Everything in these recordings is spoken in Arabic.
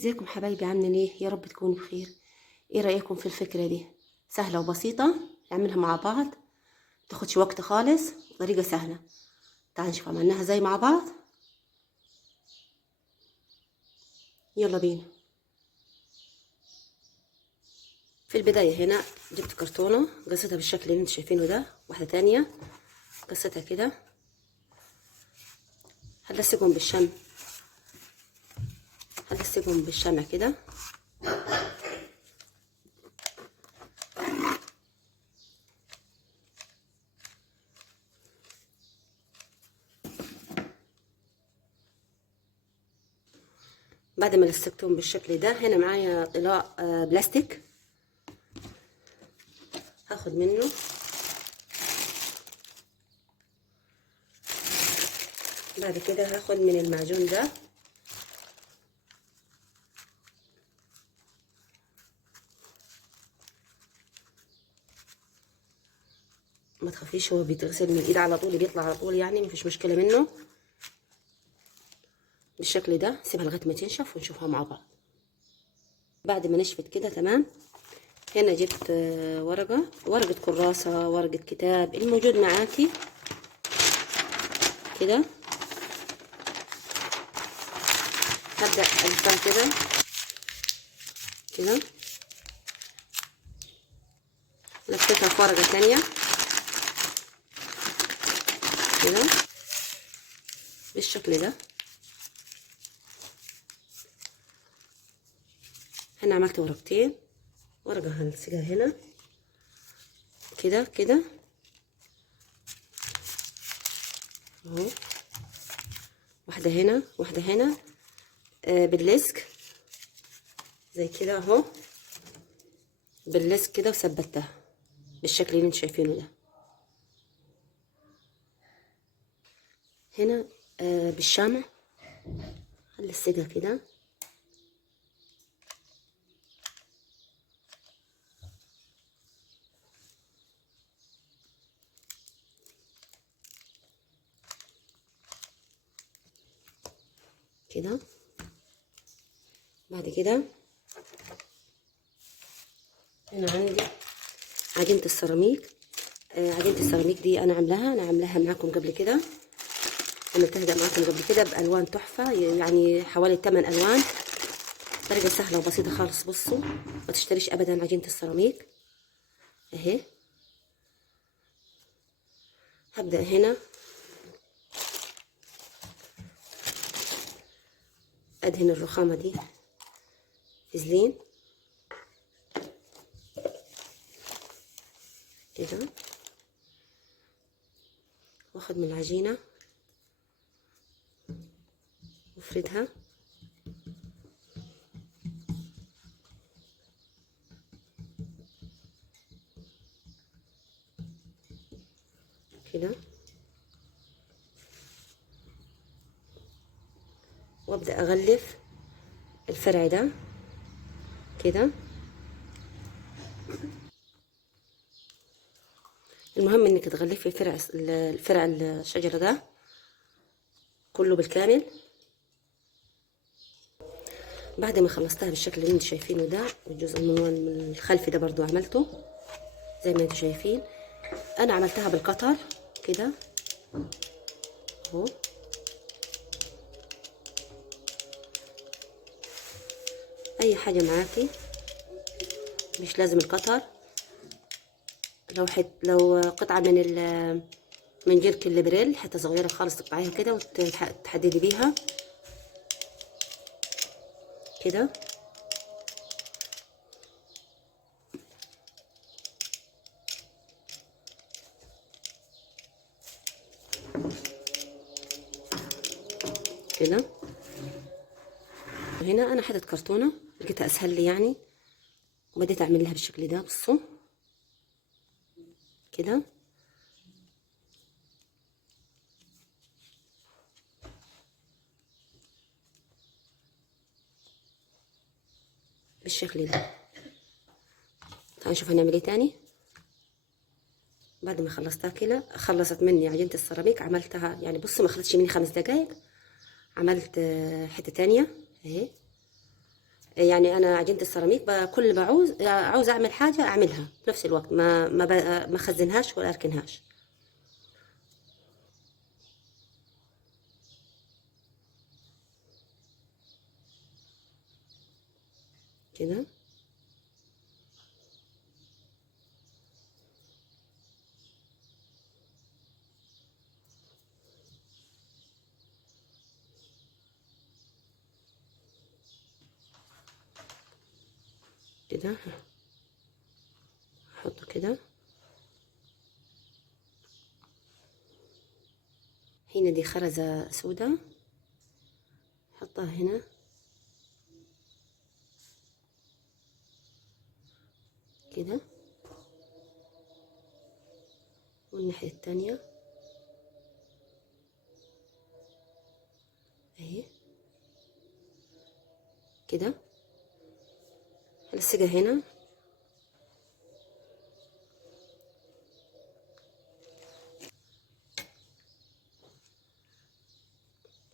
ازيكم حبايبي؟ عاملين ايه؟ يا رب تكونوا بخير. ايه رأيكم في الفكرة دي؟ سهلة وبسيطة، نعملها مع بعض، متاخدش وقت خالص، طريقة سهلة. تعالوا نشوف عملناها ازاي مع بعض. يلا بينا. في البداية هنا جبت كرتونة، قصيتها بالشكل اللي انتوا شايفينه ده، واحدة تانية قصيتها كده، هلصقهم بالشمع كده. بعد ما لصقتهم بالشكل ده، هنا معايا طلاء بلاستيك، هاخد منه بعد كده هاخد من المعجون ده ما تخافيش، هو بيتغسل من الايد على طول، بيطلع على طول، يعني مفيش مشكله منه. بالشكل ده سيبها لغايه ما تنشف ونشوفها مع بعض. بعد ما نشفت كده تمام، هنا جبت ورقه كراسه، ورقه كتاب، الموجود معاكي كده. هبدا الفها كده كده، لفيتها في ورقه ثانيه كده بالشكل ده. هنا عملت ورقتين، ورقه هنلصقها هنا كده كده اهو، واحده هنا واحده هنا، باللزق زي كده اهو، باللزق كده، وثبتها بالشكل اللي انتوا شايفينه ده. هنا بالشمع هنلصقها كده كده. بعد كده هنا عندي عجينة السيراميك. عجينة السيراميك دي انا عاملاها معاكم قبل كده، عملتها معاكم قبل كده بالوان تحفة، يعني حوالي 8 الوان. طريقة سهلة وبسيطة خالص. بصوا، ما تشتريش ابدا عجينة السيراميك اهي. هبدأ هنا ادهن الرخامة دي فازلين كده، واخد من العجينة وافردها كده، وابدأ اغلف الفرع ده كده. المهم انك تغلفي الفرع الشجرة ده كله بالكامل. بعد ما خلصتها بالشكل اللي انتوا شايفينه ده، والجزء من الخلفي ده برضو عملته زي ما انتوا شايفين. انا عملتها بالقطر كده اهو، اي حاجة معاكي، مش لازم القطر. لو قطعة من جيرك الليبريل، حتة صغيرة خالص، تقطعيها كده وتحددي بيها كده كده. وهنا انا حطيت كرتونة، لقيتها اسهل لي يعني، وبديت اعمل لها بالشكل ده. بصوا كده بالشكل ده. تعالوا نشوف هنعمل ايه تاني. بعد ما خلصتها كده، خلصت مني عجينة السيراميك، عملتها يعني، بصوا، ما خدتش مني 5 دقايق. عملت حتة تانية اهي، يعني انا عجينه السيراميك كل ما عاوز اعمل حاجه اعملها في نفس الوقت، ما اخزنهاش ولا اركنهاش. كده كده احطه كده. هنا دي خرزه سوداء، احطها هنا كده، والناحيه التانية اهي كده. هلصقها هنا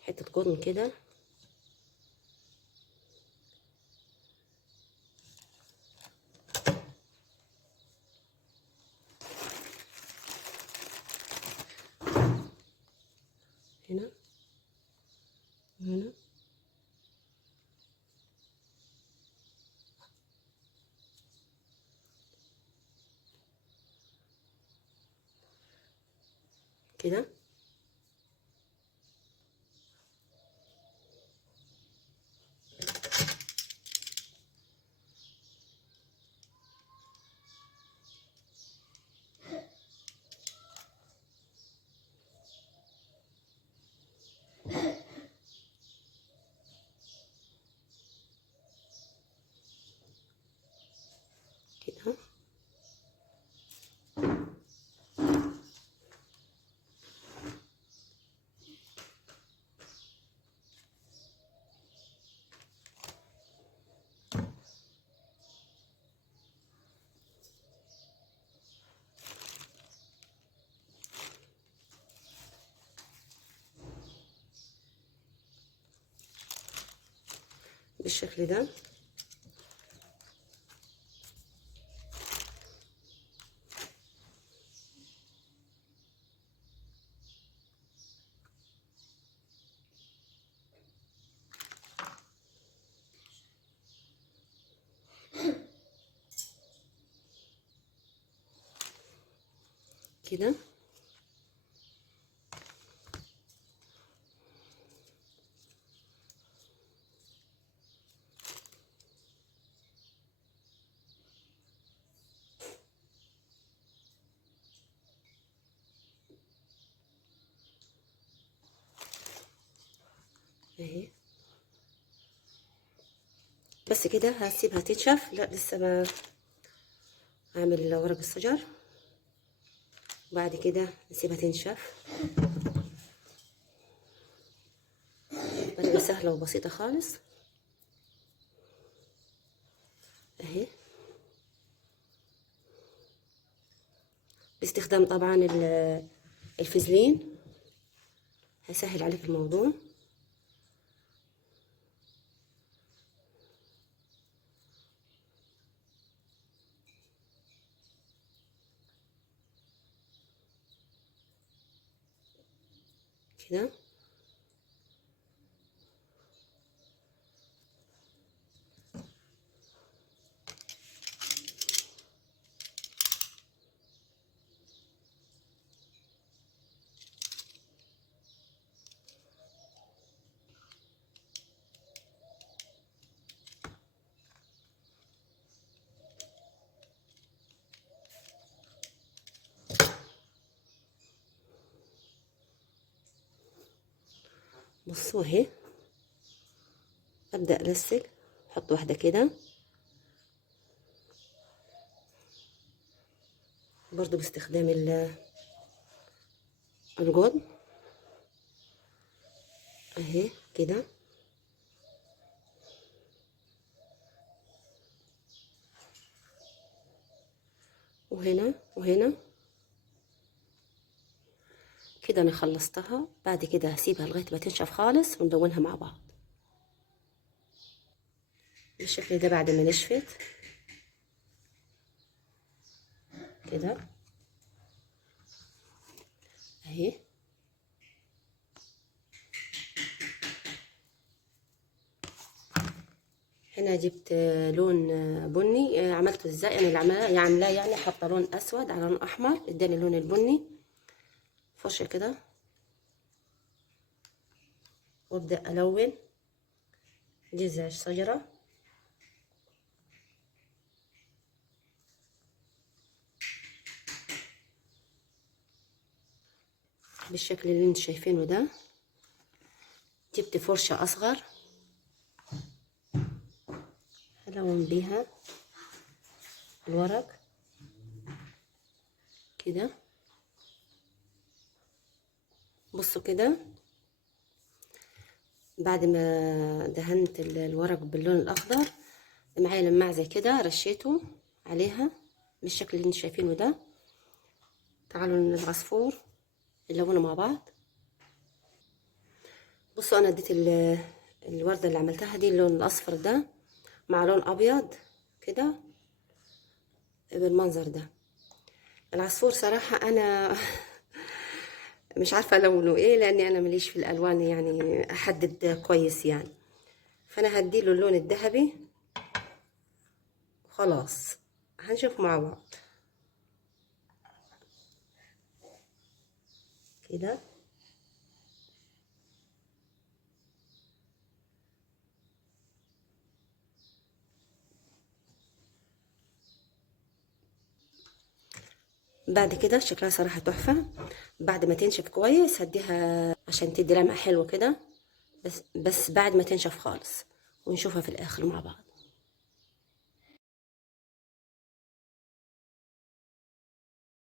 حته قطن كده. هنا وهنا كده. كده بالشكل ده. كده اهي. بس كده هسيبها تنشف. لا لسه ما اعمل ورق الشجر، وبعد كده نسيبها تنشف. طريقة سهلة وبسيطة خالص اهي، باستخدام طبعا الفازلين، هيسهل عليك الموضوع. كده بصوا اهي. ابدا الصق، احط واحده كده برضو باستخدام القطن اهي كده، وهنا وهنا كده. انا خلصتها. بعد كده هسيبها لغايه ما تنشف خالص وندونها مع بعض. بالشكل ده بعد ما نشفت كده اهي. هنا جبت لون بني. عملته ازاي؟ انا اللي عاملاه يعني حاطه لون اسود على لون احمر، اداني اللون البني. فرشه كده وابدا الون جذع الشجره بالشكل اللي انتم شايفينه ده. جبت فرشه اصغر الون بيها الورق كده. بصوا كده بعد ما دهنت الورق باللون الاخضر معايا لماعه زي كده رشيته عليها بالشكل اللي انتم شايفينه ده. تعالوا العصفور نلونه مع بعض. بصوا انا اديت الورده اللي عملتها دي اللون الاصفر ده مع لون ابيض كده بالمنظر ده. العصفور صراحه انا مش عارفه لونه ايه لاني انا ماليش في الالوان يعني احدد كويس يعني. فانا هديله اللون الذهبي خلاص. هنشوف مع بعض كده. بعد كده شكلها صراحة تحفة. بعد ما تنشف كويس هديها عشان تدي لمعة حلوة كده، بس بعد ما تنشف خالص ونشوفها في الاخر مع بعض.